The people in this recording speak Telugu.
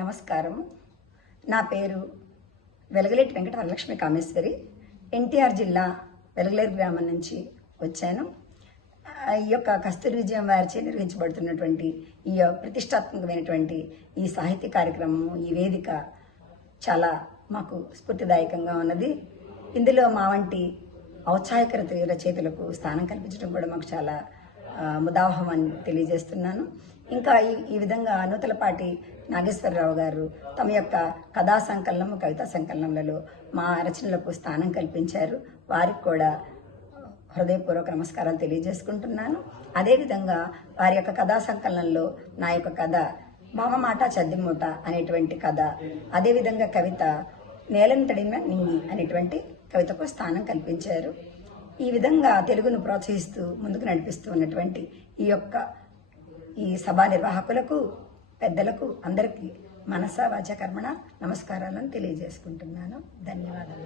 నమస్కారం. నా పేరు వెలగలేటి వెంకట వరలక్ష్మి కామేశ్వరి. ఎన్టీఆర్ జిల్లా వెలగలేరు గ్రామం నుంచి వచ్చాను. ఈ యొక్క కస్తూరి విజయం వారిచే నిర్వహించబడుతున్నటువంటి ఈ యొక్క ప్రతిష్టాత్మకమైనటువంటి ఈ సాహిత్య కార్యక్రమము ఈ వేదిక చాలా మాకు స్ఫూర్తిదాయకంగా ఉన్నది. ఇందులో మా వంటి ఔత్సాహిక రచయితలకు స్థానం కల్పించడం కూడా మాకు చాలా ముదావహం అని తెలియజేస్తున్నాను. ఇంకా ఈ ఈ విధంగా నూతలపాటి నాగేశ్వరరావు గారు తమ యొక్క కథా సంకలనం కవితా సంకలనంలలో మా రచనలకు స్థానం కల్పించారు. వారికి కూడా హృదయపూర్వక నమస్కారాలు తెలియజేసుకుంటున్నాను. అదేవిధంగా వారి యొక్క కథా సంకలనంలో నా యొక్క కథ మామ మాట చద్దిమూట అనేటువంటి కథ అదేవిధంగా కవిత నేలను తడిన నింగి అనేటువంటి కవితకు స్థానం కల్పించారు. ఈ విధంగా తెలుగును ప్రోత్సహిస్తూ ముందుకు నడిపిస్తూ ఉన్నటువంటి ఈ యొక్క ఈ సభా నిర్వాహకులకు పెద్దలకు అందరికీ మనస వాచ కర్మణ నమస్కారాలను తెలియజేసుకుంటున్నాను. ధన్యవాదాలు.